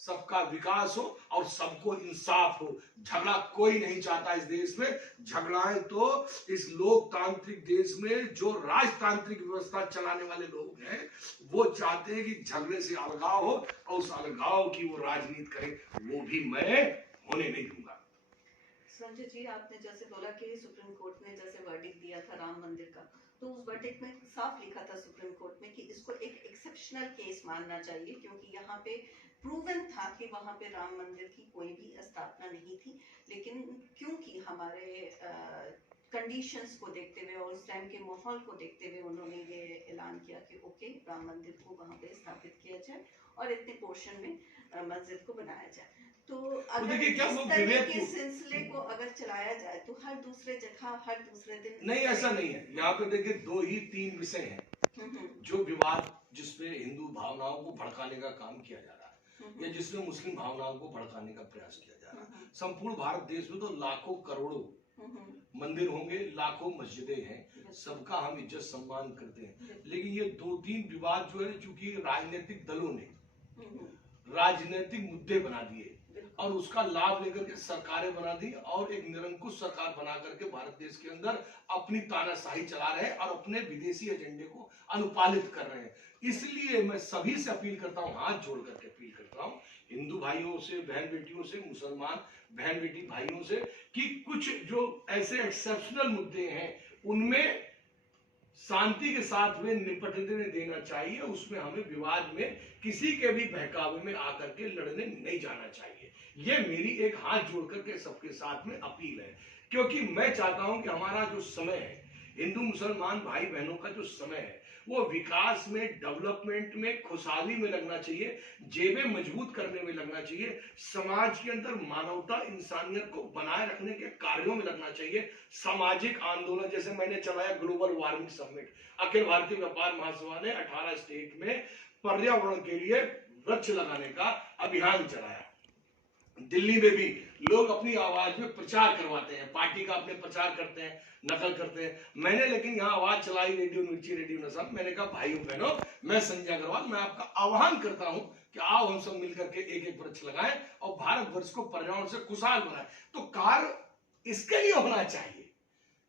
सबका विकास हो और सबको इंसाफ हो। झगड़ा कोई नहीं चाहता इस देश में। झगड़ाएं तो इस लोकतांत्रिक देश में जो राजतांत्रिक व्यवस्था चलाने वाले लोग हैं वो चाहते हैं कि झगड़े से अलगाव हो और उस अलगाव की वो राजनीति करें, वो भी मैं होने नहीं दूंगा। संजय जी, आपने जैसे बोला कि सुप्रीम कोर्ट ने जैसे वर्डिक्ट दिया था राम मंदिर का, तो उस वर्डिक्ट में साफ लिखा था सुप्रीम कोर्ट में कि इसको एक एक्सेप्शनल केस मानना चाहिए, क्योंकि यहाँ पे प्रूवन था कि वहां पे राम मंदिर की कोई भी स्थापना नहीं थी, लेकिन क्योंकि हमारे कंडीशंस को देखते हुए और उस टाइम के माहौल को देखते हुए उन्होंने ये ऐलान किया कि ओके, राम मंदिर को वहां पे स्थापित किया जाए और इतने पोर्शन में मस्जिद को बनाया जाए। तो अगर इस तरह के सिलसिले को अगर चलाया जाए तो हर दूसरे जगह हर दूसरे दिन नहीं, ऐसा नहीं है। यहाँ पे देखिए 2 ही 3 विषय हैं जो विवाद, जिसपे हिंदू भावनाओं को भड़काने का काम किया जा रहा है या जिसमें मुस्लिम भावनाओं को भड़काने का प्रयास किया जा रहा है। संपूर्ण भारत देश में तो लाखों करोड़ों मंदिर होंगे, लाखों मस्जिदें हैं, सबका हम इज्जत सम्मान करते हैं। लेकिन ये 2-3 विवाद जो है, चूंकि राजनीतिक दलों ने राजनीतिक मुद्दे बना दिए और उसका लाभ लेकर के सरकारें बना दी और एक निरंकुश सरकार बना करके भारत देश के अंदर अपनी तानाशाही चला रहे हैं और अपने विदेशी एजेंडे को अनुपालित कर रहे हैं। इसलिए मैं सभी से अपील करता हूं, हाथ जोड़ करके अपील करता हूं, हिंदू भाइयों से, बहन बेटियों से, मुसलमान बहन बेटी भाइयों से, कि कुछ जो ऐसे एक्सेप्शनल मुद्दे हैं उनमें शांति के साथ में निपटने देना चाहिए। उसमें हमें विवाद में किसी के भी बहकावे में आकर के लड़ने नहीं जाना चाहिए। ये मेरी एक हाथ जोड़ करके सबके साथ में अपील है, क्योंकि मैं चाहता हूं कि हमारा जो समय है, हिंदू मुसलमान भाई बहनों का जो समय है, वो विकास में, डेवलपमेंट में, खुशहाली में लगना चाहिए, जेबें मजबूत करने में लगना चाहिए, समाज के अंदर मानवता, इंसानियत को बनाए रखने के कार्यों में लगना चाहिए। सामाजिक आंदोलन जैसे मैंने चलाया global warming summit, Akhil Bharatiya व्यापार महासभा ने 18 स्टेट में पर्यावरण के लिए वृक्ष लगाने का अभियान चलाया। दिल्ली में भी लोग अपनी आवाज में प्रचार करवाते हैं, पार्टी का अपने प्रचार करते हैं, नकल करते हैं। मैंने लेकिन यहाँ आवाज चलाई रेडियो मिर्ची, रेडियो नशा। मैंने कहा भाइयों बहनों, मैं संजय अग्रवाल, मैं आपका आह्वान करता हूं कि आओ हम सब मिलकर के एक एक वृक्ष लगाएं और भारत वर्ष को पर्यावरण से खुशहाल बनाएं। तो कार्य इसके लिए होना चाहिए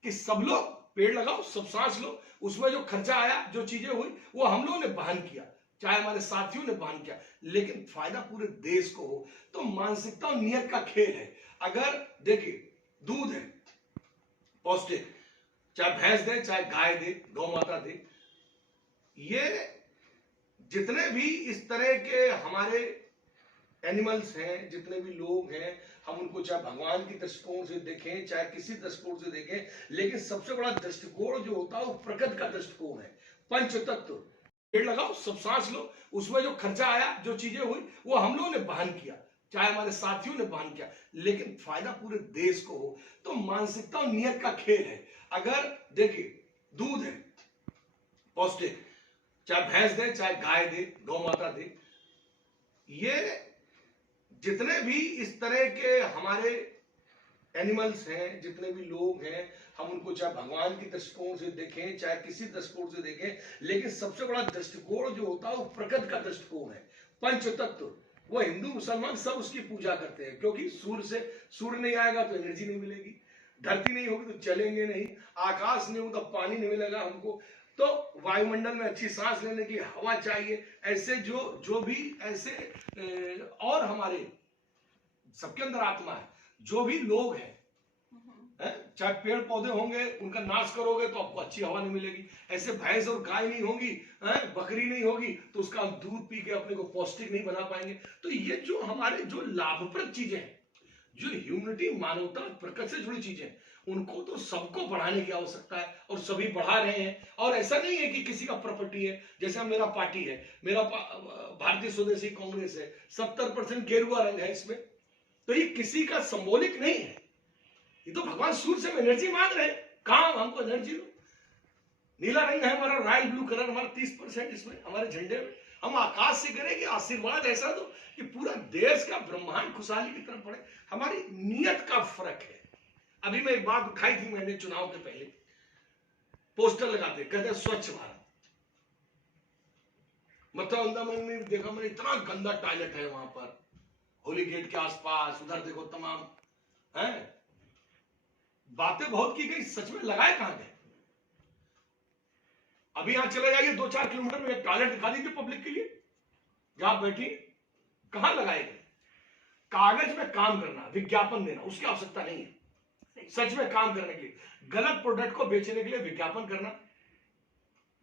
कि सब लोग पेड़ लगाओ, सब सांस लो। उसमें जो खर्चा आया, जो चीजें हुई, वो हम लोगों ने बहन किया, चाहे हमारे साथियों ने बहन किया, लेकिन फायदा पूरे देश को हो। तो मानसिकता और नियत का खेल है। अगर देखिए, दूध है पौष्टिक, चाहे भैंस दे, चाहे गाय दे, गौ माता दे, ये जितने भी इस तरह के हमारे एनिमल्स हैं, जितने भी लोग हैं, हम उनको चाहे भगवान की दृष्टिकोण से देखें, चाहे किसी दृष्टिकोण से देखें, लेकिन सबसे बड़ा दृष्टिकोण जो होता है वो प्रकृति का दृष्टिकोण है। पंच तत्व, पेड़ लगाओ, सब सांस लो। उसमें जो खर्चा आया, जो चीजें हुई, वो हम लोगों ने बहन किया, चाहे हमारे साथियों ने बहन किया, लेकिन फायदा पूरे देश को हो। तो मानसिकता और नियत का खेल है। अगर देखिए, दूध है पौष्टिक, चाहे भैंस दे, चाहे गाय दे, गौ माता दे, ये जितने भी इस तरह के हमारे एनिमल्स हैं, जितने भी लोग हैं, हम उनको चाहे भगवान की दृष्टिकोण से देखें, चाहे किसी दृष्टिकोण से देखें, लेकिन सबसे बड़ा दृष्टिकोण जो होता है वो प्रकृति का दृष्टिकोण है। पंच तत्व, वो हिंदू मुसलमान सब उसकी पूजा करते हैं, क्योंकि सूर्य नहीं आएगा तो एनर्जी नहीं मिलेगी, धरती नहीं होगी तो चलेंगे नहीं, आकाश नहीं होगा तो पानी नहीं मिलेगा हमको, तो वायुमंडल में अच्छी सांस लेने की हवा चाहिए। ऐसे जो भी ऐसे और हमारे सबके अंदर आत्मा है, जो भी लोग हैं, चाहे पेड़ पौधे होंगे, उनका नाश करोगे तो आपको अच्छी हवा नहीं मिलेगी। ऐसे भैंस और गाय नहीं होगी, बकरी नहीं होगी, तो उसका दूध पी के अपने को पौष्टिक नहीं बना पाएंगे। तो ये जो हमारे जो लाभप्रद चीजें हैं, जो ह्यूमनिटी, मानवता, प्रकृति से जुड़ी चीजें, उनको तो सबको बढ़ाने की आवश्यकता है और सभी बढ़ा रहे हैं। और ऐसा नहीं है कि किसी का प्रॉपर्टी है, जैसे मेरा पार्टी है, मेरा भारतीय स्वदेशी कांग्रेस है, 70% गेरुआ रंग है इसमें, तो ये किसी का सिंबॉलिक नहीं है। ये तो भगवान सूर्य से एनर्जी मांग रहे हैं, काम हमको एनर्जी लो। नीला रंग है हमारा, रॉयल ब्लू कलर हमारा 30% इसमें हमारे झंडे में। हम आकाश से करें कि आशीर्वाद ऐसा दो कि पूरा देश का ब्रह्मांड खुशहाली की तरफ बढ़े। हमारी नियत का फर्क है। अभी मैं एक बात उठाई थी, मैंने चुनाव के पहले पोस्टर लगाते, कहते स्वच्छ भारत। मतलब मैंने देखा, मैंने इतना गंदा टॉयलेट है वहां पर, होली गेट के आसपास, उधर देखो तमाम हैं, बातें बहुत की गई, सच में लगाए कहां गए? अभी यहां चले जाइए 2-4 किलोमीटर में एक टॉयलेट दिखा दीजिए पब्लिक के लिए, जहां बैठी, कहां लगाए गए? कागज में काम करना, विज्ञापन देना, उसकी आवश्यकता नहीं है। सच में काम करने के लिए, गलत प्रोडक्ट को बेचने के लिए विज्ञापन करना,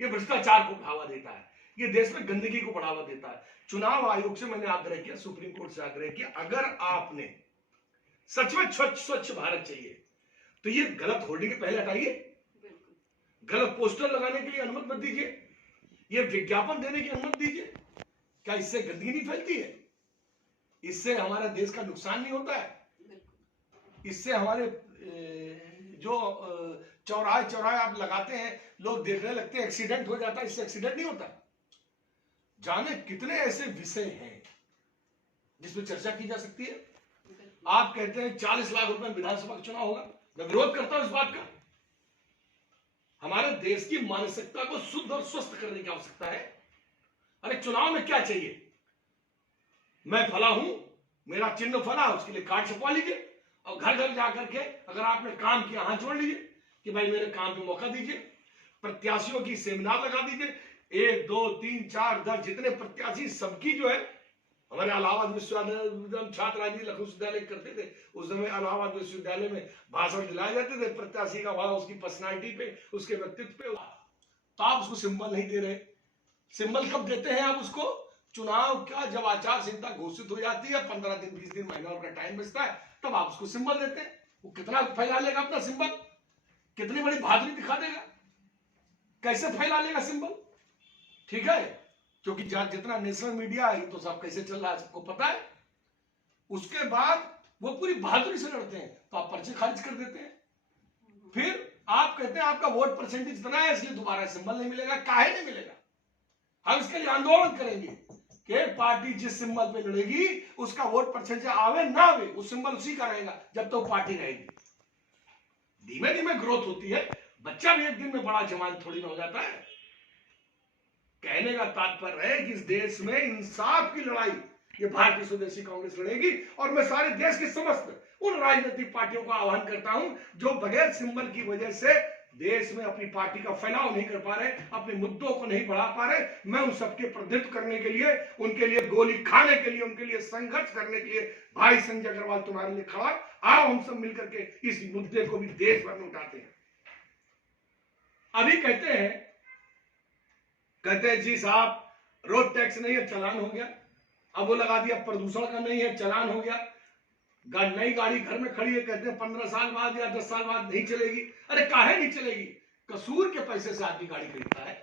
ये भ्रष्टाचार को बढ़ावा देता है, ये देश में गंदगी को बढ़ावा देता है। चुनाव आयोग से मैंने आग्रह किया, सुप्रीम कोर्ट से आग्रह किया, अगर आपने सच में स्वच्छ भारत चाहिए तो ये गलत होर्डिंग पहले हटाइए, गलत पोस्टर लगाने के लिए अनुमति मत दीजिए, ये विज्ञापन देने की अनुमति दीजिए। क्या इससे गंदगी नहीं फैलती है? इससे हमारे देश का नुकसान नहीं होता है? इससे हमारे जो चौराहे आप लगाते हैं, लोग देखने लगते हैं, एक्सीडेंट हो जाता है, इससे एक्सीडेंट नहीं होता? जाने कितने ऐसे विषय हैं जिसमें चर्चा की जा सकती है। आप कहते हैं 40 लाख रुपए विधानसभा का चुनाव होगा, मैं विरोध करता हूं इस बात का। हमारे देश की मानसिकता को शुद्ध और स्वस्थ करने की आवश्यकता है। अरे चुनाव में क्या चाहिए? मैं फला हूं, मेरा चिन्ह फला, उसके लिए कार्ड छपवा लीजिए और घर घर जाकर के अगर आपने काम किया हाथ जोड़ लीजिए कि भाई मेरे काम पे मौका दीजिए। प्रत्याशियों की सेमिनार लगा दीजिए, 1, 2, 3, 4, 10 जितने प्रत्याशी, सबकी जो है, हमारे इलाहाबाद विश्वविद्यालय छात्र राजनीति लखनऊ विश्वविद्यालय करते थे, उस समय इलाहाबाद विश्वविद्यालय में भाषण दिलाए जाते थे प्रत्याशी का, वहां उसकी पर्सनालिटी पे, उसके व्यक्तित्व पे। तो आप उसको सिंबल नहीं दे रहे। सिंबल कब देते हैं आप उसको? चुनाव का जब आचार संहिता घोषित हो जाती है, 15 दिन 20 दिन महीना का टाइम बचता है, तब आप उसको सिंबल देते हैं। वो कितना फैला लेगा अपना सिंबल, कितनी बड़ी बहादुरी दिखा देगा, कैसे फैला लेगा सिंबल? ठीक है, क्योंकि जितना नेशनल मीडिया है तो सब कैसे चल रहा है सबको पता है। उसके बाद वो पूरी बहादुरी से लड़ते हैं, तो आप पर्चे खारिज कर देते हैं। फिर आप कहते हैं आपका वोट परसेंटेज इतना है इसलिए दोबारा सिंबल नहीं मिलेगा। काहे नहीं मिलेगा? हम इसके लिए आंदोलन करेंगे कि पार्टी जिस सिंबल पे लड़ेगी उसका वोट परसेंटेज आवे ना आवे, वो सिंबल उसी का रहेगा जब तो पार्टी रहेगी। धीमे धीमे ग्रोथ होती है, बच्चा भी एक दिन में बड़ा जवान थोड़ी ना हो जाता है। कहने का तात्पर्य है कि इस देश में इंसाफ की लड़ाई ये भारतीय स्वदेशी कांग्रेस लड़ेगी, और मैं सारे देश के समस्त उन राजनीतिक पार्टियों का आह्वान करता हूं जो बगैर सिंबल की वजह से देश में अपनी पार्टी का फैलाव नहीं कर पा रहे, अपने मुद्दों को नहीं बढ़ा पा रहे। मैं उन सबके प्रतिनिधित्व करने के लिए, उनके लिए गोली खाने के लिए, उनके लिए संघर्ष करने के लिए, भाई संजय अग्रवाल तुम्हारे लिए खड़ा। आओ हम सब मिलकर के इस मुद्दे को भी देश भर में उठाते हैं। अभी कहते हैं जी साहब रोड टैक्स नहीं है, चलान हो गया। अब वो लगा दिया प्रदूषण का नहीं है, चलान हो गया। नई गाड़ी घर में खड़ी है, कहते हैं 15 साल बाद या 10 साल बाद नहीं चलेगी। अरे काहे नहीं चलेगी? कसूर के पैसे से आदमी गाड़ी खरीदता है,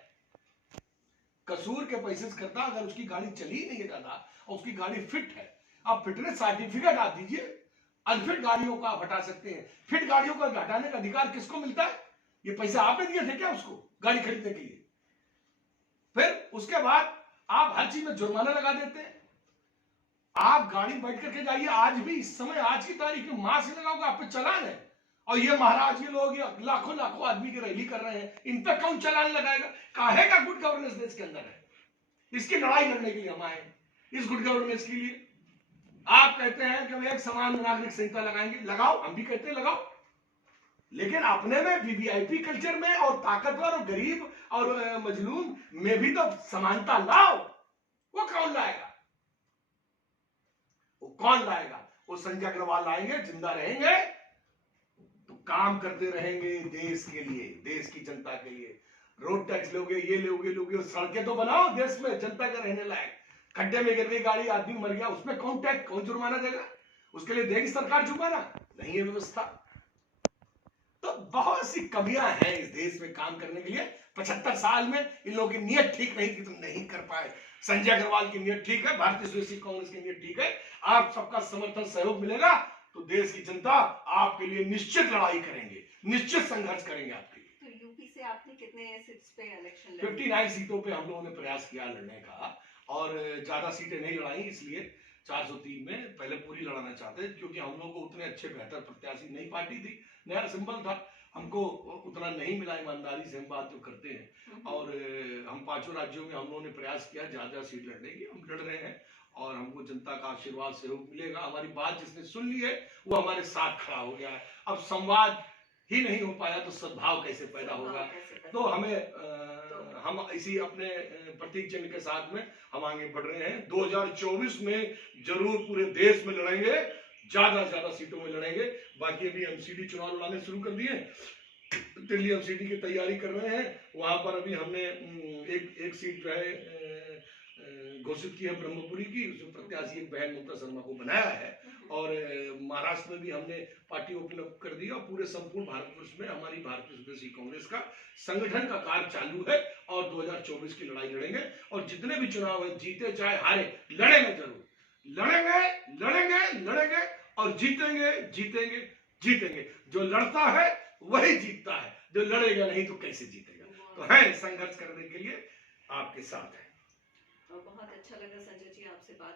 कसूर के पैसे से करता। अगर उसकी गाड़ी चली नहीं है ज्यादा और उसकी गाड़ी फिट है, आप फिटनेस सर्टिफिकेट आप दीजिए। अनफिट गाड़ियों को आप हटा सकते हैं, फिट गाड़ियों को हटाने का अधिकार किसको मिलता है? ये पैसे आपने दिए थे क्या उसको गाड़ी खरीदने के लिए? फिर उसके बाद आप हर चीज में जुर्माना लगा देते हैं। आप गाड़ी बैठ करके जाइए, आज भी इस समय, आज की तारीख में मास्क लगाओगे आप पे चलान है। और ये महाराज ये लोग लाखों लाखों आदमी की रैली कर रहे हैं, इन पे कौन चलान लगाएगा? काहे का गुड गवर्नेंस देश के अंदर है? इसकी लड़ाई लड़ने के लिए हम आए, इस गुड गवर्नेंस के लिए। आप कहते हैं कि हम एक समान नागरिक संहिता लगाएंगे, लगाओ, हम भी कहते हैं लगाओ, लेकिन अपने में वीवीआईपी कल्चर में और ताकतवर और गरीब और मजलूम में भी तो समानता लाओ। वो कौन लाएगा? वो कौन लाएगा? वो संजय अग्रवाल लाएंगे, जिंदा रहेंगे तो काम करते रहेंगे देश के लिए, देश की जनता के लिए। रोड टैक्स लोगे, ये लोगे, सड़कें तो बनाओ देश में जनता के रहने लायक। खड्डे में गिर गई गाड़ी, आदमी मर गया, उसमें कौन टैक्स, कौन जुर्माना देगा? उसके लिए देगी सरकार जुर्माना? नहीं है व्यवस्था। तो बहुत सी कमियां हैं इस देश में काम करने के लिए। 75 साल में इन लोगों की नीयत ठीक नहीं थी तो नहीं कर पाए। संजय अग्रवाल की नीयत ठीक है, भारतीय स्वदेशी कांग्रेस की नीयत ठीक है। आप सबका समर्थन सहयोग मिलेगा तो देश की जनता आपके लिए निश्चित लड़ाई करेंगे, निश्चित संघर्ष करेंगे आपके लिए। तो यूपी से आपने कितने सीट्स पे इलेक्शन लड़े? 59 सीटों पे हम लोगों ने प्रयास किया लड़ने का, और ज्यादा सीटें नहीं लड़ाई, इसलिए 403 में पहले पूरी लड़ाना चाहते, क्योंकि हम लोग को उतने अच्छे बेहतर प्रत्याशी नहीं, पार्टी थी, नया सिंबल था, हमको उतना नहीं मिला। ईमानदारी से हम बात तो करते हैं। और हम 5 राज्यों में हम लोगों ने प्रयास किया ज्यादा सीट लड़ने की, हम लड़ रहे हैं और हमको जनता का आशीर्वाद सहयोग मिलेगा। हमारी बात जिसने सुन ली है वो हमारे साथ खड़ा हो गया है। अब संवाद ही नहीं हो पाया तो सद्भाव कैसे पैदा होगा। तो हम इसी अपने प्रतीक चिन्ह के साथ में हम आगे बढ़ रहे हैं। 2024 में जरूर पूरे देश में लड़ेंगे, ज्यादा सीटों में लड़ेंगे। बाकी अभी एमसीडी चुनाव लड़ाने शुरू कर दिए, दिल्ली एमसीडी की तैयारी कर रहे हैं। वहां पर अभी हमने एक सीट जो है घोषित की है ब्रह्मपुरी की, उसमें प्रत्याशी एक बहन ममता शर्मा को बनाया है। और महाराष्ट्र में भी हमने पार्टी ओपन अप कर दी और पूरे संपूर्ण भारतवर्ष में हमारी भारतीय स्वदेशी कांग्रेस का संगठन का कार्य चालू है और 2024 की लड़ाई लड़ेंगे। और जितने भी चुनाव है, जीते चाहे हारे, लड़ेंगे जरूर, लड़ेंगे और जीतेंगे। जो लड़ता है वही जीतता है, जो लड़ेगा नहीं तो कैसे जीतेगा। तो है संघर्ष करने के लिए आपके साथ है। बहुत अच्छा लगा संजय जी आपसे बात